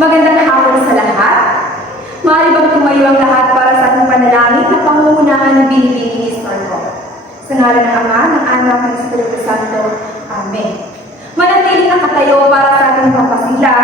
Magandang hapon sa lahat. Maaari tumayo ang lahat para sa ating panalangin na pangungunahan ng binibigay ni Santo? Sa ngalan ng Ama, ng Anak, ng Espiritu Santo. Amen. Manatili na katayo para sa ating papasigla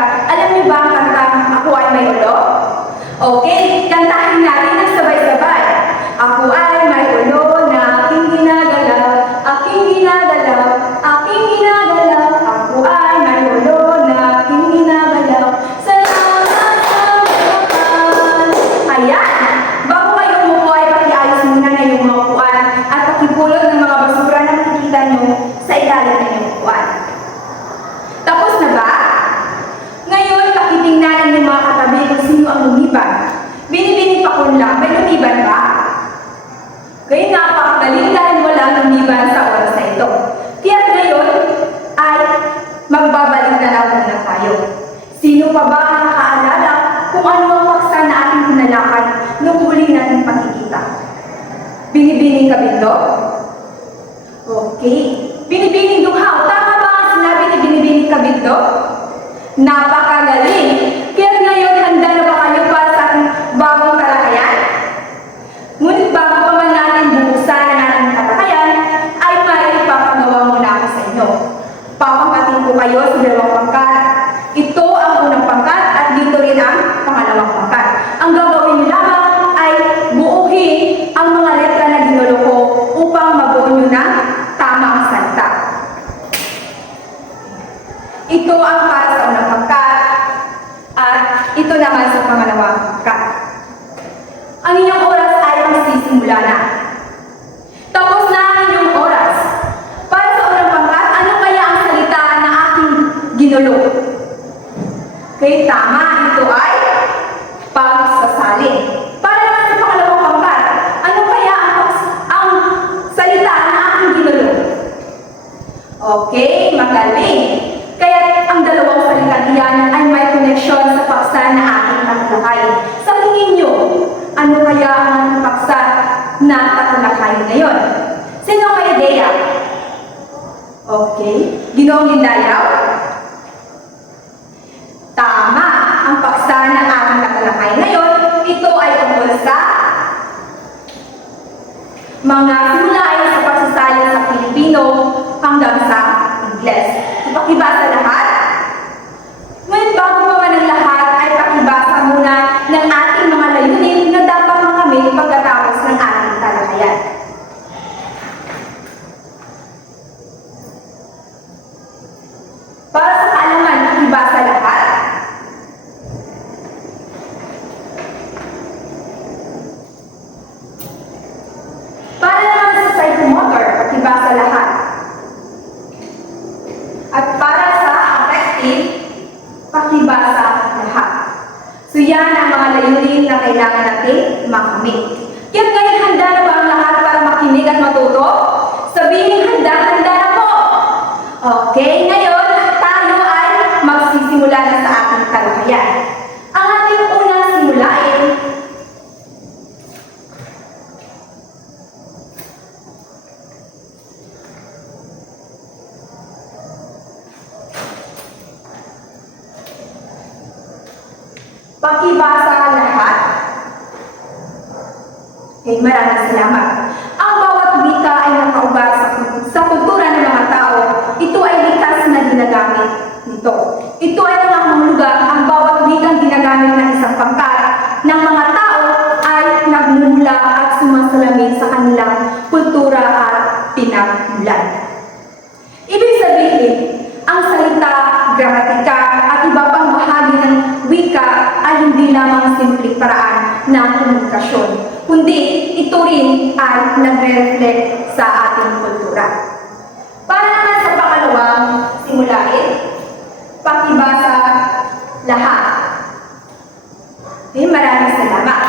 kung ano ang paksa na ating hinalakan nung huli natin pakikita? Binibining kabito? Okay. Binibining duhaw. Tama ba ang sinabi ni Binibining kabito? Napakagaling! Kaya ngayon, handa na ba kayo para sa ating bagong talakayan? Ngunit bago pa man natin buksan ang ating talakayan, ay may ipapagawa muna ako sa inyo. Papangkatin ko kayo sa dalawang pangkat. Ito ang unang pangkat at dito rin ang pangalawang pangkat. Ang gagawin niyo lamang ay buuhin ang mga letra na ginulo ko upang mabuo niyo ng tamang salita. Ito ang para sa unang pangkat at ito naman sa pangalawang pangkat. Ang inyong oras ay magsisimula na. Tapos na ang inyong oras. Para sa unang pangkat, ano kaya ang salita na aking ginulo? Kaya tama, ito ay pagsasalin. Para naman sa pangalawang pangkat, ano kaya ang, pags- ang salita na aking ginulo? Okay, magaling. Kaya ang dalawang salita iyan ay may koneksyon sa paksa na ating tatalakay. Sa tingin nyo, ano kaya ang paksa na tatalakay ngayon? Sino may ideya? Okay. Ginoong Lindayaw? Tama. Ang paksa na ating tatalakay ngayon, ito ay tungkol sa mga simulain sa pagsasalin sa Pilipino hanggang sa Ingles. Ipakibasa lahat. Ngunit bago pa man ang lahat ay pakibasa muna ng ating mga layunin na dapat makamit pagkatapos ng ating talakayan. Para sa kaalaman, pakibasa lahat. Para naman sa psychomotor, pakibasa lahat. At para sa affective, pakibasa lahat. So yan ang mga layunin na kailangan natin makamit. Kaya ngayon handa na ba ang lahat para makinig at matuto? Sabihin handa, handa na po. Okay, ngayon tayo ay magsisimula na sa ating talakayan. Ang ating unang simulain Pakibasa lahat. Okay, maraming salamat. Ang bawat wika ay nakaugat sa, sa kultura ng mga tao. Ito ay likas na ginagamit nito. Ito ay nangangahulugan ang bawat wikang ginagamit ng isang pangkat ng mga tao ay nagmumula at sumasalamin sa kanilang kultura at pinagmulan. Ibig sabihin, ang salita, gramatika at iba pang bahagi ng wika ay hindi lamang simpleng paraan ng komunikasyon, kundi ito rin ay nagre-reflect sa ating kultura. Para naman sa pangalawang simulain, pakibasa lahat. Okay, maraming salamat.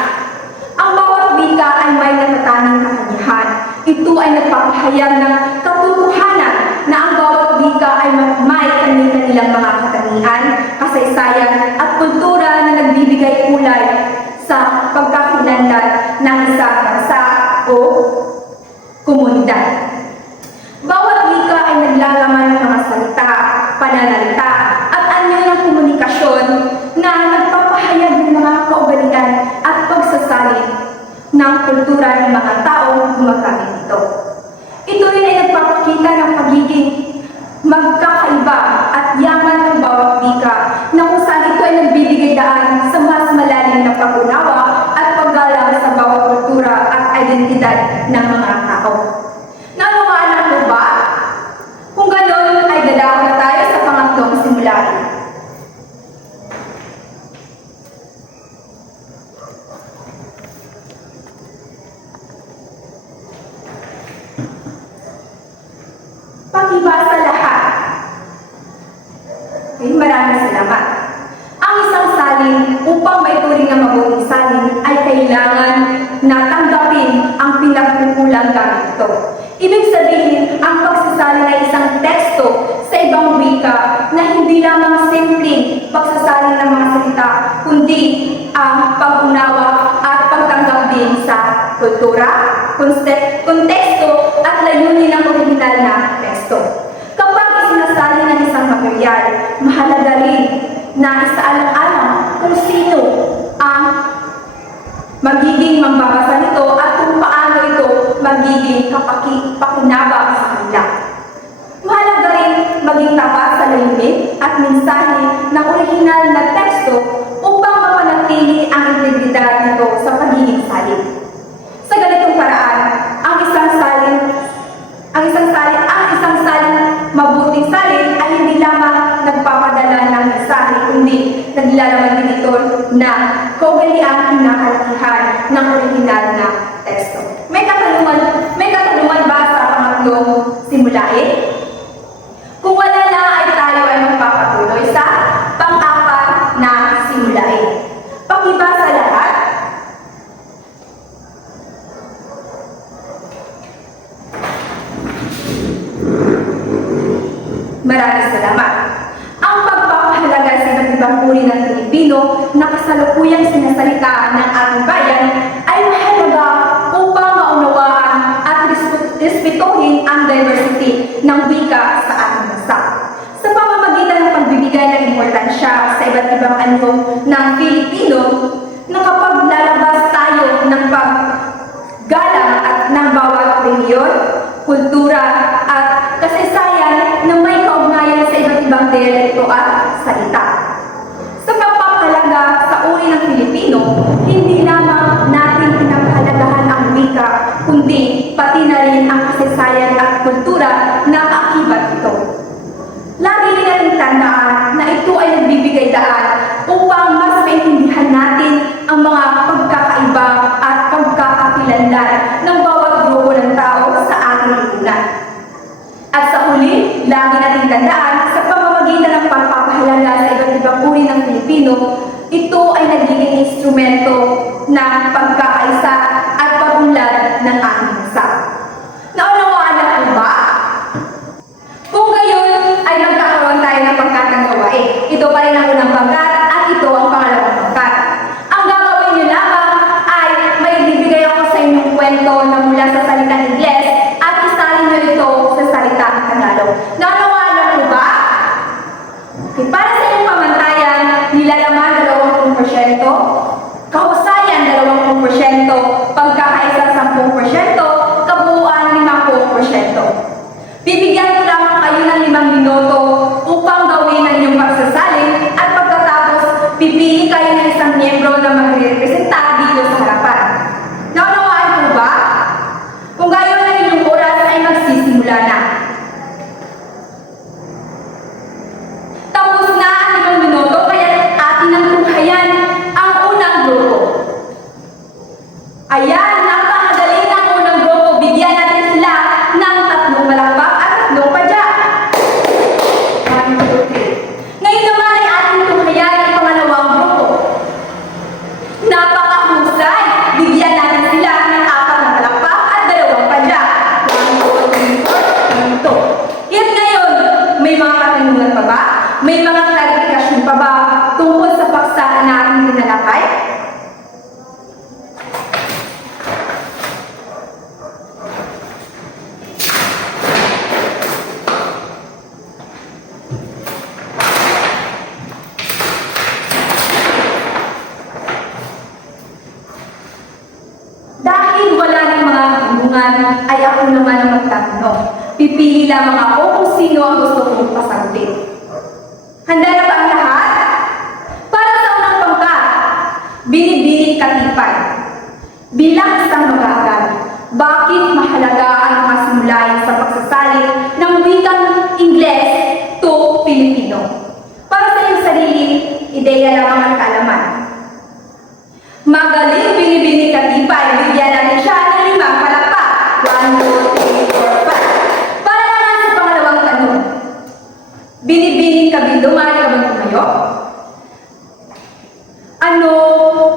Ang bawat wika ay may natatanging kapanyahan. Ito ay nagpapahayag ng katotohanan na ang bawat wika ay may kanilang mga katangian, kasaysayan at kultura na nagbibigay kulay sa pagkakakilanlan Pakibasa lahat. Okay, maraming salamat. Ang isang salin upang may turing na mabuting salin ay kailangan na tanggapin ang pinagkukulang gamit ito. Ibig sabihin, ang pagsasali ay isang teksto sa ibang wika na hindi lamang simpleng pagsasali ng mga salita, kundi ang pag-unawa at pagtanggap din sa kultura, konteksto at layunin ng original na teksto. Kapag isinasali ng isang material, mahalaga rin na isaalang-alang kung sino ang magiging mambabasa nito at kung paano ito magiging kapaki, kanila. Mahalaga rin maging tapat sa layunin at mensahe ng orihinal na teksto upang mapanatili ang integridad nito sa pagiging salin. Sa ganitong paraan, ang isang salin ang isang salin, ang isang salin, mabuting salin ay hindi lamang nagpapadala ng mensahe, kundi naglalaman din ito na kaugalian kinakalakihan ng original na teksto. May katanungan, may katanungan ba sa pangatlong simulain? Kung wala na ay tayo ay magpapatuloy sa pang-apat na simulain. Pakiba sa lahat, Maraming salamat. Ang pagpapahalaga sa iba't ibang uri ng Pilipino na kasalukuyang sinasalita ng ating bayan ay mahalaga upang maunawaan at respe- respetuhin ang diversity ng wika sa ating bansa. Sa pamamagitan ng pagbibigay ng importansya sa iba't ibang anyo ng Pilipino, na tayo ng paggalang at ng bawat reliyon, kultura at kasaysayan na may kaugnayan sa iba't ibang dialekto at salita. Sa pagpapahalaga sa uri ng Pilipino, hindi lamang natin pinapahalagahan ang wika, kundi pati na rin ang kasaysayan at kultura na kaakibat ito. Lagi rin natin tandaan na ito ay nagbibigay daan upang mas maintindihan natin ang mga pagkakaiba at pagkakakilanlan ng bawat grupo ng tao sa ating lipunan. At sa huli, lagi natin tandaan sa pamamagitan ng pagpapahalaga sa iba't ibang uri ng Pilipino, ito ay nagiging instrumento ng pagkakaisa may mga katanungan pa ba? May mga klarifikasyon pa ba tungkol sa paksa na ating tinalakay? Dahil wala ng mga hubungan, ay ako naman ang magtatanong. Pipili lamang ako kung sino ang gusto kong pasagutin. Handa na ba ang lahat? Para sa unang pangkat, binibining katipay. Bilang isang mag-aaral, bakit mahalaga ang mga simulayan sa pagsasali ng wikang Ingles to Filipino? Para sa iyong sarili, ideya lamang ang kaalaman. Magaling binibini katipay, bigyan natin siya gabi, lumari ka ba tumayo? Ano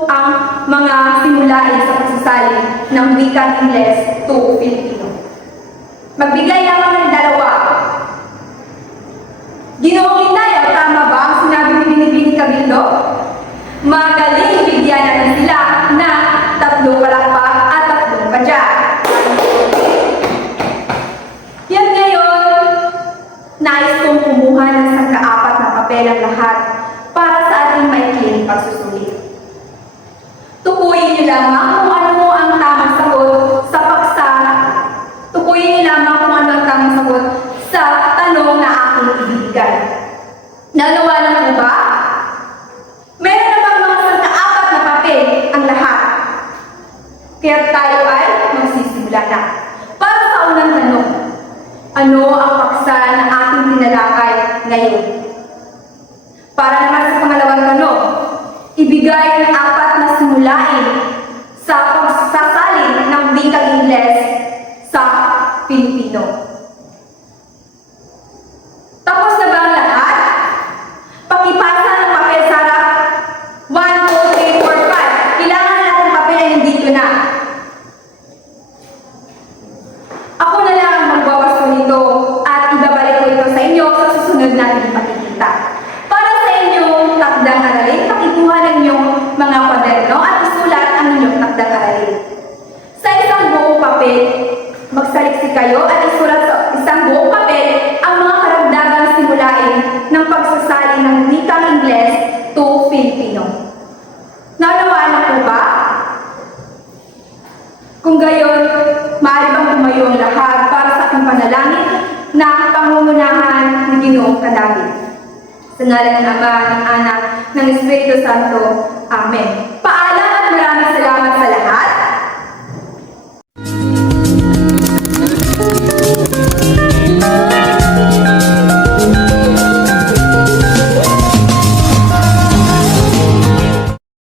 ang mga simulain sa pagsasali ng wikang Ingles to Filipino? Magbigay lamang ng dalawa. Ginoong Indayo, tama ba ang sinabi ni Binibini Cabildo? Mga Ibinigay ang apat na simulain sa pagsasalin ng wikang Ingles. Sa ngalan ng Ama, ng Anak, ng Espiritu Santo. Amen.